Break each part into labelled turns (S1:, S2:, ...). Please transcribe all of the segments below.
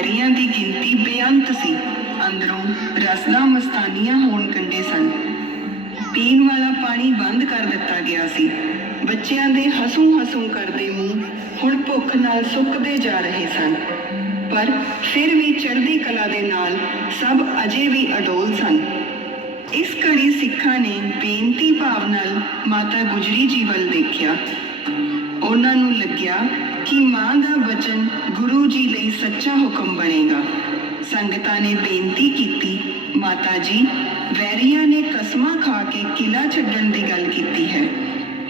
S1: ਵੈਰੀਆਂ ਦੀ ਗਿਣਤੀ ਬੇਅੰਤ ਸੀ। ਅੰਦਰੋਂ ਰਸਦਾ ਮਸਤਾਨੀਆਂ ਹੋਣ ਕੰਡੇ ਸਨ। ਪੀਣ ਵਾਲਾ ਪਾਣੀ ਬੰਦ ਕਰ ਦਿੱਤਾ ਗਿਆ ਸੀ। ਬੱਚਿਆਂ ਦੇ ਹਸੂ ਹਸੂ ਕਰਦੇ ਮੂੰਹ ਹੁਣ ਭੁੱਖ ਨਾਲ ਸੁੱਕਦੇ ਜਾ ਰਹੇ ਸਨ। ਪਰ ਫਿਰ ਵੀ ਚੜ੍ਹਦੀ ਕਲਾ ਦੇ ਨਾਲ ਸਭ ਅਜੇ ਵੀ ਅਡੋਲ ਸਨ। ਇਸ ਘੜੀ ਸਿੱਖਾਂ ਨੇ ਬੇਨਤੀ ਭਾਵ ਨਾਲ ਮਾਤਾ ਗੁਜਰੀ ਜੀ ਵੱਲ ਦੇਖਿਆ। ਉਹਨਾਂ ਨੂੰ ਲੱਗਿਆ ਕਿ ਮਾਂ ਦਾ ਵਚਨ ਗੁਰੂ ਜੀ ਲਈ ਸੱਚਾ ਹੁਕਮ ਬਣੇਗਾ। ਸੰਗਤਾਂ ਨੇ ਬੇਨਤੀ ਕੀਤੀ, ਮਾਤਾ ਜੀ, ਵੈਰੀਆਂ ਨੇ ਕਸਮਾਂ ਖਾ ਕੇ ਕਿਲਾ ਛੱਡਣ ਦੀ ਗੱਲ ਕੀਤੀ ਹੈ।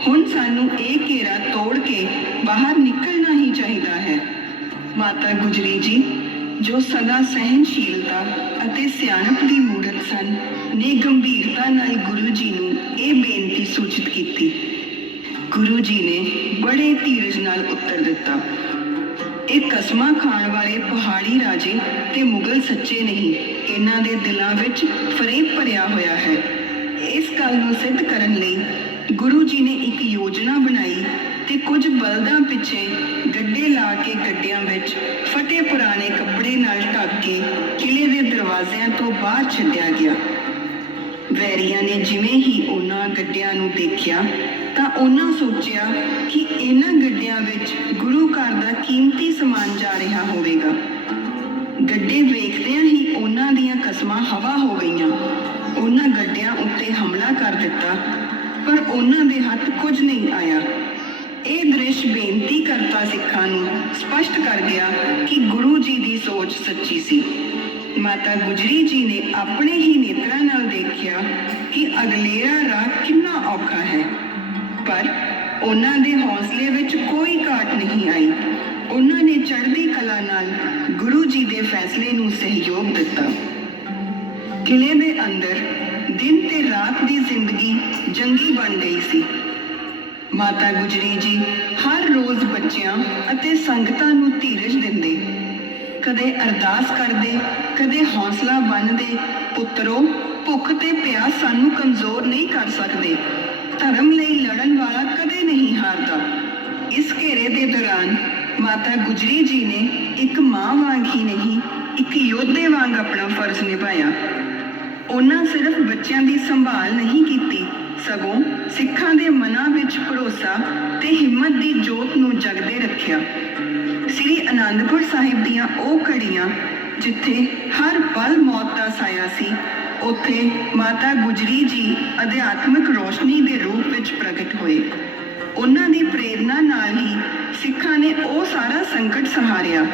S1: ਹੁਣ ਸਾਨੂੰ ਇਹ ਘੇਰਾ ਤੋੜ ਕੇ ਬਾਹਰ ਨਿਕਲਣਾ ਹੀ ਚਾਹੀਦਾ ਹੈ। ਮਾਤਾ ਗੁਜਰੀ ਜੀ, ਜੋ ਸਦਾ ਸਹਿਨਸ਼ੀਲਤਾ ਅਤੇ ਸਿਆਣਪ ਦੀ ਮੂਰਤ ਸਨ, ਨੇ ਗੰਭੀਰਤਾ ਨਾਲ ਗੁਰੂ ਜੀ ਨੂੰ ਇਹ ਬੇਨਤੀ ਸੂਚਿਤ ਕੀਤੀ। ਗੁਰੂ ਜੀ ਨੇ ਬੜੇ ਧੀਰਜ ਨਾਲ ਉੱਤਰ ਦਿੱਤਾ। ਇਹ ਕਸਮਾਂ ਖਾਣ ਵਾਲੇ ਪਹਾੜੀ ਰਾਜੇ ਤੇ ਮੁਗਲ ਸੱਚੇ ਨਹੀਂ, ਇਹਨਾਂ ਦੇ ਦਿਲਾਂ ਵਿੱਚ ਫਰੇਬ ਭਰਿਆ ਹੋਇਆ ਹੈ। ਇਸ ਗੱਲ ਨੂੰ ਸਿੱਧ ਕਰਨ ਲਈ ਗੁਰੂ ਜੀ ਨੇ ਇੱਕ ਯੋਜਨਾ ਬਣਾਈ ਤੇ ਕੁਝ ਬਲਦਾਂ ਪਿੱਛੇ ਗੱਡੇ ਲਾ ਕੇ ਗੱਡਿਆਂ ਵਿੱਚ ਫਟੇ ਪੁਰਾਣੇ ਕੱਪੜੇ ਨਾਲ ਢੱਕ ਕੇ ਕਿਲੇ ਦੇ ਦਰਵਾਜ਼ਿਆਂ ਤੋਂ ਬਾਹਰ ਛੱਡਿਆ ਗਿਆ। ਵੈਰੀਆਂ ਨੇ ਜਿਵੇਂ ਹੀ ਉਹਨਾਂ ਗੱਡਿਆਂ ਨੂੰ ਦੇਖਿਆ ਤਾਂ ਉਹਨਾਂ ਸੋਚਿਆ ਕਿ ਇਹਨਾਂ ਗੱਡਿਆਂ ਵਿੱਚ ਗੁਰੂ ਘਰ ਦਾ ਕੀਮਤੀ ਸਮਾਨ ਜਾ ਰਿਹਾ ਹੋਵੇਗਾ। ਗੱਡੇ ਵੇਖਦਿਆਂ ਹੀ ਉਹਨਾਂ ਦੀਆਂ ਕਸਮਾਂ ਹਵਾ ਹੋ ਗਈਆਂ। ਉਹਨਾਂ ਗੱਡਿਆਂ ਉੱਤੇ ਹਮਲਾ ਕਰ ਦਿੱਤਾ, ਪਰ ਉਹਨਾਂ ਦੇ ਹੱਥ ਕੁਝ ਨਹੀਂ ਆਇਆ। ਇਹ ਦ੍ਰਿਸ਼ ਬੇਨਤੀ ਕਰਤਾ ਸਿੱਖਾਂ ਨੂੰ ਸਪਸ਼ਟ ਕਰ ਗਿਆ ਕਿ ਗੁਰੂ ਜੀ ਦੀ ਸੋਚ ਸੱਚੀ ਸੀ। ਮਾਤਾ ਗੁਜਰੀ ਜੀ ਨੇ ਆਪਣੇ ਹੀ ਨੇਤਰਾਂ ਨਾਲ ਦੇਖਿਆ ਕਿ ਅਗਲੇਰਾ ਰਾਹ ਕਿੰਨਾ ਔਖਾ ਹੈ। ਪਰ ਉਹਨਾਂ ਦੇ ਹੌਸਲੇ ਵਿੱਚ ਕੋਈ ਘਾਟ ਨਹੀਂ ਆਈ। ਉਹਨਾਂ ਨੇ ਚੜ੍ਹਦੀ ਕਲਾ ਨਾਲ ਗੁਰੂ ਜੀ ਦੇ ਫੈਸਲੇ ਨੂੰ ਸਹਿਯੋਗ ਦਿੱਤਾ। ਕਿਲੇ ਦੇ ਅੰਦਰ ਦਿਨ ਤੇ ਰਾਤ ਦੀ ਜ਼ਿੰਦਗੀ ਜੰਗੀ ਬਣ ਗਈ ਸੀ। ਮਾਤਾ ਗੁਜਰੀ ਜੀ ਹਰ ਰੋਜ਼ ਬੱਚਿਆਂ ਅਤੇ ਸੰਗਤਾਂ ਨੂੰ ਧੀਰਜ ਦਿੰਦੇ। ਕਦੇ ਅਰਦਾਸ ਕਰਦੇ, ਕਦੇ ਹੌਸਲਾ ਬੰਨਦੇ ਪੁੱਤਰੋ, ਭੁੱਖ ਤੇ ਪਿਆਸ ਸਾਨੂੰ ਕਮਜ਼ੋਰ ਨਹੀਂ ਕਰ ਸਕਦੇ। ਧਰਮ ਲਈ ਲੜਨ ਵਾਲਾ ਕਦੇ ਨਹੀਂ ਹਾਰਦਾ। ਇਸ ਘੇਰੇ ਦੇ ਦੌਰਾਨ ਮਾਤਾ ਗੁਜਰੀ ਜੀ ਨੇ ਇੱਕ ਮਾਂ ਵਾਂਗ ਹੀ ਨਹੀਂ, ਇੱਕ ਯੋਧੇ ਵਾਂਗ ਆਪਣਾ ਫਰਜ਼ ਨਿਭਾਇਆ। ਉਹਨਾਂ ਸਿਰਫ ਬੱਚਿਆਂ ਦੀ ਸੰਭਾਲ ਨਹੀਂ ਕੀਤੀ, ਸਗੋਂ ਸਿੱਖਾਂ ਦੇ ਮਨਾਂ ਵਿੱਚ ਭਰੋਸਾ ਤੇ ਹਿੰਮਤ ਦੀ ਜੋਤ ਨੂੰ ਜਗਦੇ ਰੱਖਿਆ। ਸ੍ਰੀ ਅਨੰਦਪੁਰ ਸਾਹਿਬ ਦੀਆਂ ਉਹ ਘੜੀਆਂ ਜਿੱਥੇ ਹਰ ਪਲ ਮੌਤ ਦਾ ਸਾਇਆ ਸੀ ਉੱਥੇ ਮਾਤਾ ਗੁਜਰੀ ਜੀ ਅਧਿਆਤਮਿਕ ਰੋਸ਼ਨੀ ਦੇ ਰੂਪ ਵਿੱਚ ਪ੍ਰਗਟ ਹੋਏ। ਉਹਨਾਂ ਦੀ ਪ੍ਰੇਰਣਾ ਨਾਲ ਹੀ ਸਿੱਖਾਂ ਨੇ ਉਹ ਸਾਰਾ ਸੰਕਟ ਸਹਾਰਿਆ।